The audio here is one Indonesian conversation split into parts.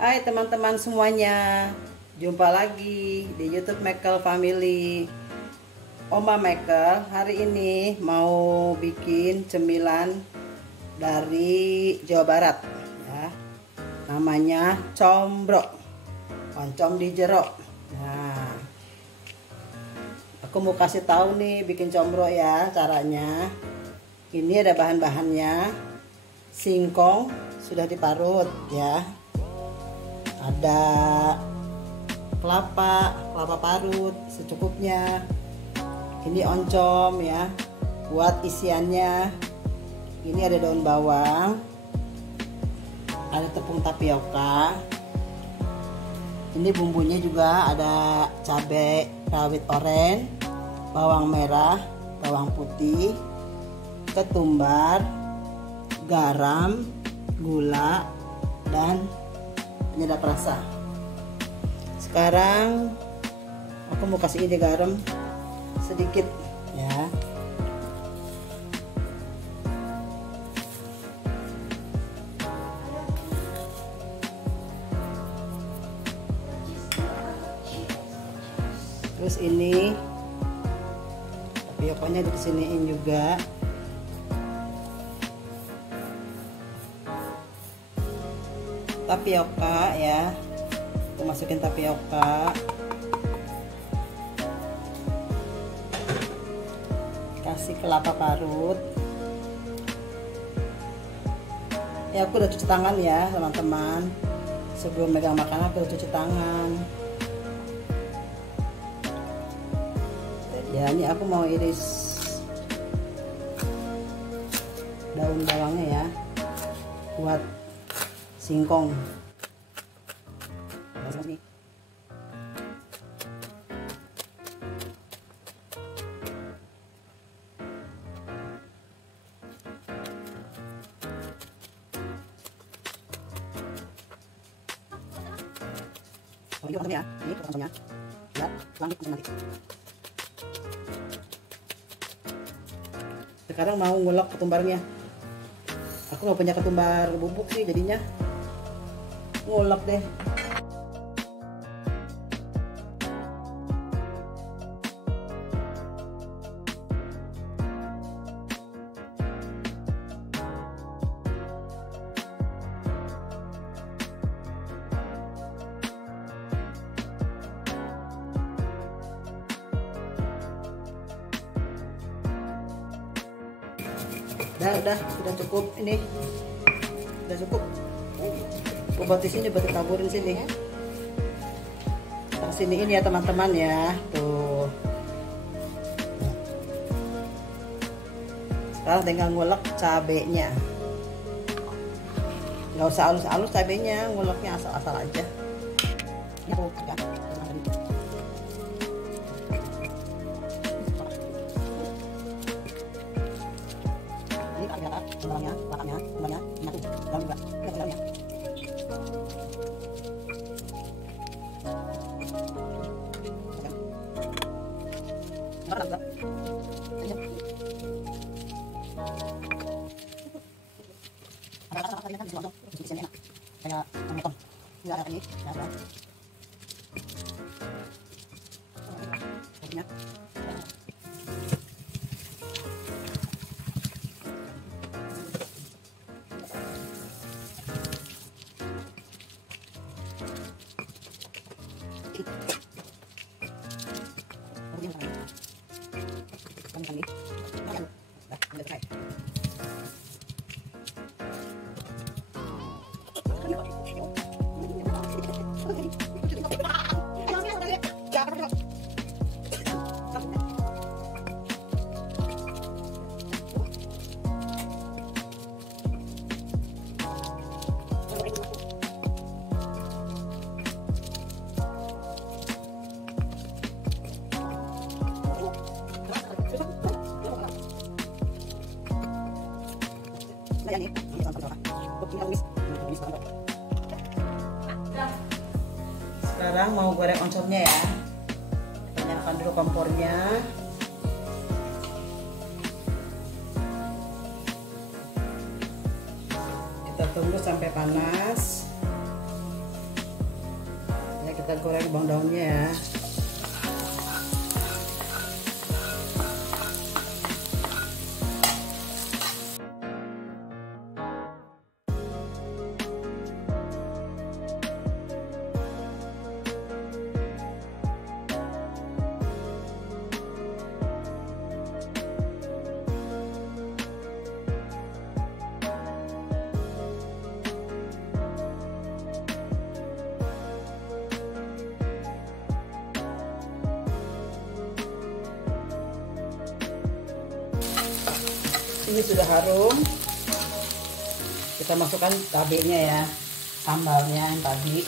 Hai teman-teman semuanya, jumpa lagi di YouTube Michael Family. Oma Michael hari ini mau bikin cemilan dari Jawa Barat ya. Namanya combro, oncom di jero. Nah, aku mau kasih tahu nih bikin combro ya caranya. Ini ada bahan-bahannya. Singkong sudah diparut ya. Ada kelapa parut secukupnya. Ini oncom ya, buat isiannya. Ini ada daun bawang, ada tepung tapioka. Ini bumbunya juga ada cabai rawit oranye, bawang merah, bawang putih, ketumbar, garam, gula, dan penyedap rasa. Sekarang aku mau kasih ini garam sedikit ya. Terus ini tapiokanya disiniin juga. Tapioka ya, aku masukin tapioka, kasih kelapa parut ya. Aku udah cuci tangan ya teman-teman, sebelum megang makanan aku udah cuci tangan ya. Ini aku mau iris daun bawangnya ya, buat singkong. Ini potongnya ya, ini potongnya. Lihat, langit nanti. Sekarang mau ngulek ketumbarnya. Aku nggak punya ketumbar bubuk sih, jadinya ngulek deh. Sudah cukup ini. Sudah cukup. Buat di sini, buat ditaburin sini. Nah, sini ini ya teman-teman ya. Tuh. Sekarang tinggal ngulek cabenya. Nggak usah halus-halus cabenya, nguleknya asal-asal aja. Ini tuh ya. Belakangnya, nyatu dalam juga, lihat dalamnya. Kayak memotong, nggak ada ini, nggak ada. Sekarang mau goreng oncomnya ya. Kita nyalakan dulu kompornya. Kita tunggu sampai panas. kita goreng bawang daunnya ya. Ini sudah harum, kita masukkan cabenya ya, sambalnya yang tadi.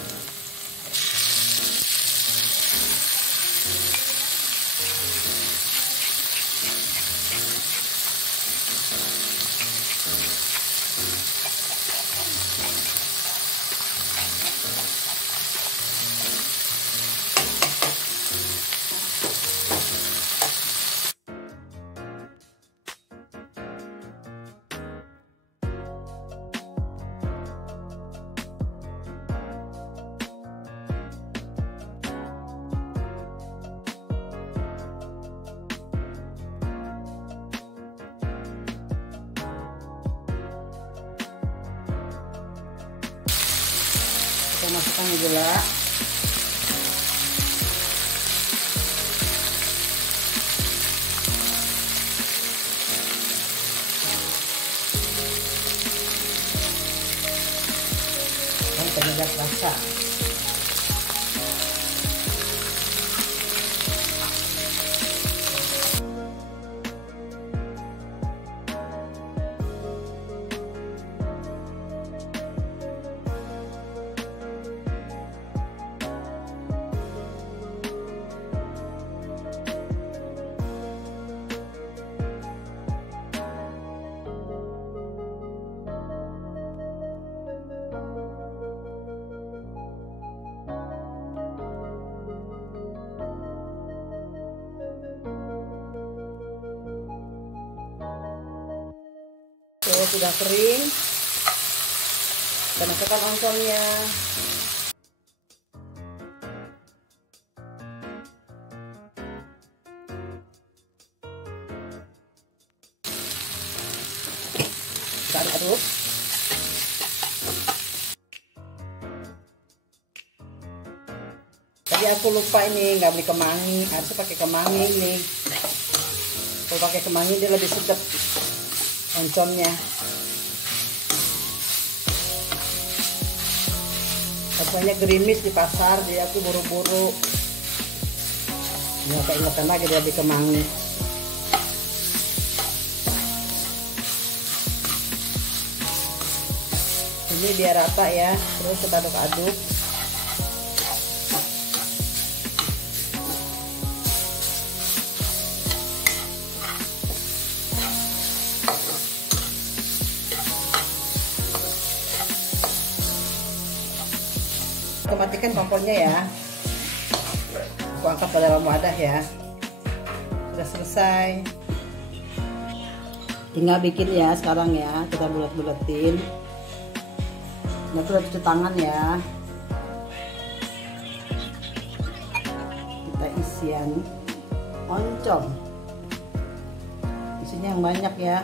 Kita masukkan gula, dan penyedap rasa. Kalau sudah kering, kita masukkan oncomnya. Kita aduk. Tadi aku lupa ini, nggak beli kemangi, harusnya pakai kemangi ini. Kalau pakai kemangi dia lebih sedap oncomnya. Rasanya gerimis di pasar, jadi aku buru-buru. Ini keingetan lagi dia beli kemangi. Ini biar rata ya, terus kita aduk-aduk. Matikan kompornya ya, aku angkat ke dalam wadah ya. Sudah selesai, tinggal bikin ya sekarang ya. Kita bulat-bulatin. Nah, kita cuci tangan ya. Kita isian oncom, isinya yang banyak ya,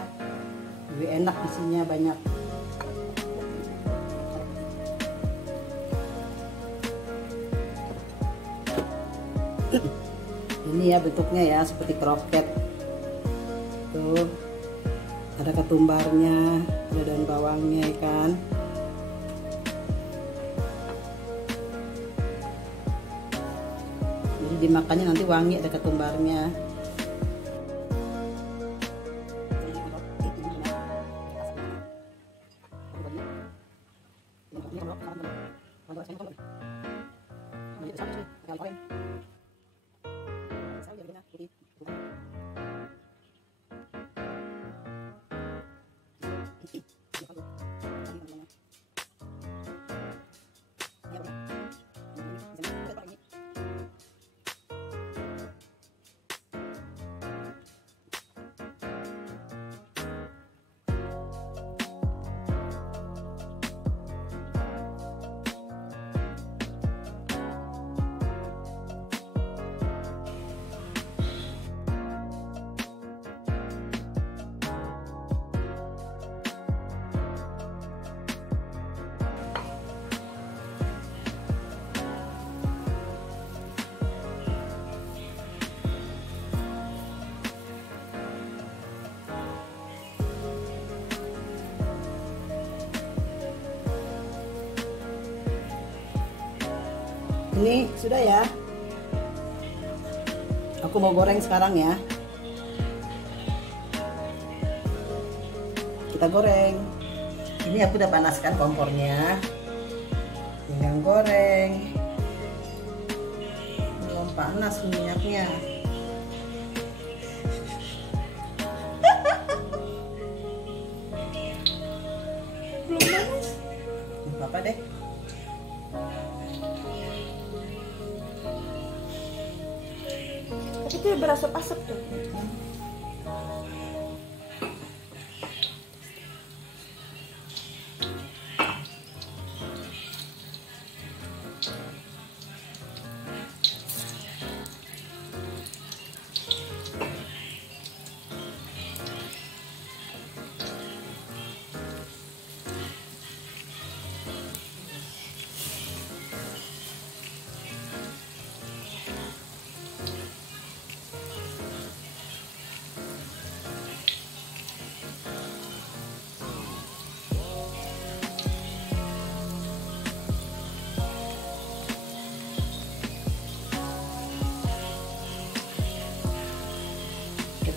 lebih enak isinya banyak. Ini ya bentuknya ya seperti kroket. Tuh ada ketumbarnya, ada daun bawangnya kan. Jadi dimakannya nanti wangi, ada ketumbarnya. Ini sudah ya. Aku mau goreng sekarang ya. Kita goreng. Ini aku udah panaskan kompornya. Tinggal goreng. Belum panas minyaknya. Belum panas. Apa deh? Tapi itu berasap-asap tuh.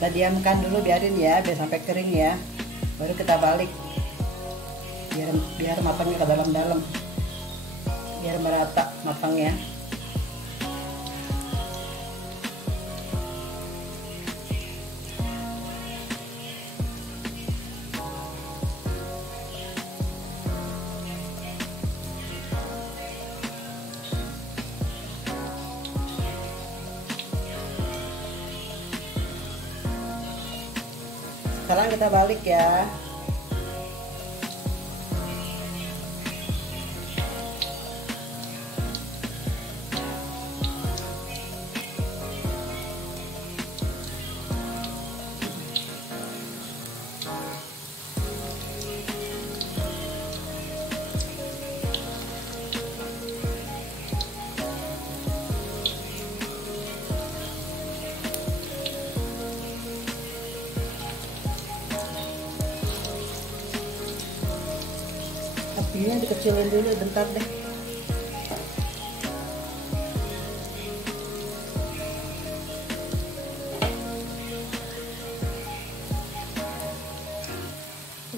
Kita diamkan dulu, biarin ya, biar sampai kering ya. Baru kita balik. Biar matangnya ke dalam-dalam. Biar merata matangnya. Sekarang kita balik ya. Apinya dikecilin dulu bentar deh.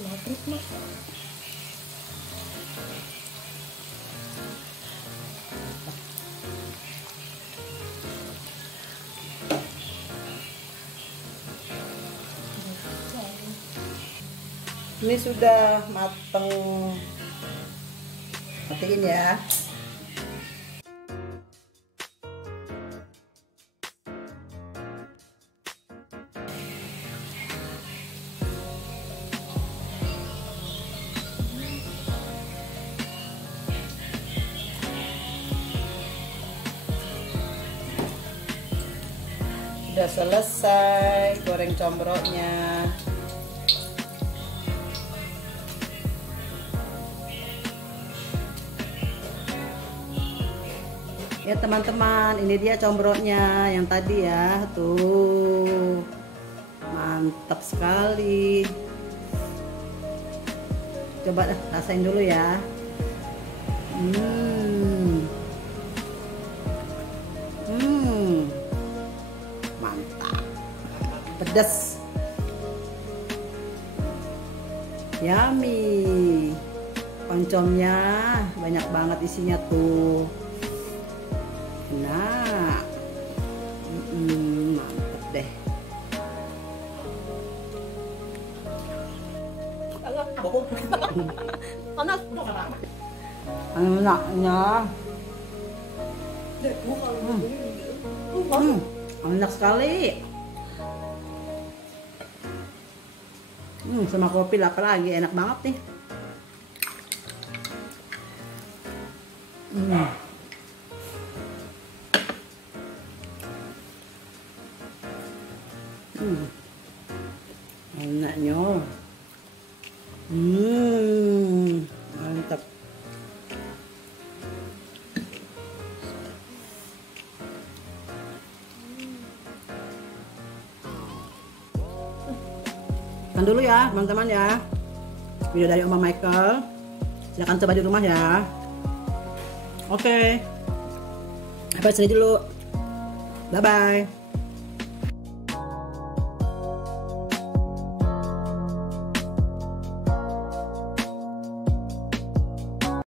Maghrib mah. Ini sudah mateng. Matiin ya. Sudah selesai goreng combroknya. Ya teman-teman, ini dia combroknya yang tadi ya. Tuh, mantap sekali. Coba deh, rasain dulu ya. Mantap, pedas, yummy. Oncomnya banyak banget isinya tuh. Nah, mantep deh. Panas. Enaknya, enak sekali. Sama kopi lah lagi enak banget nih. Enaknya. Mantap. Kan dulu ya teman-teman ya, video dari Oma Michael. Silahkan coba di rumah ya. Oke. Apa sini dulu. Bye bye.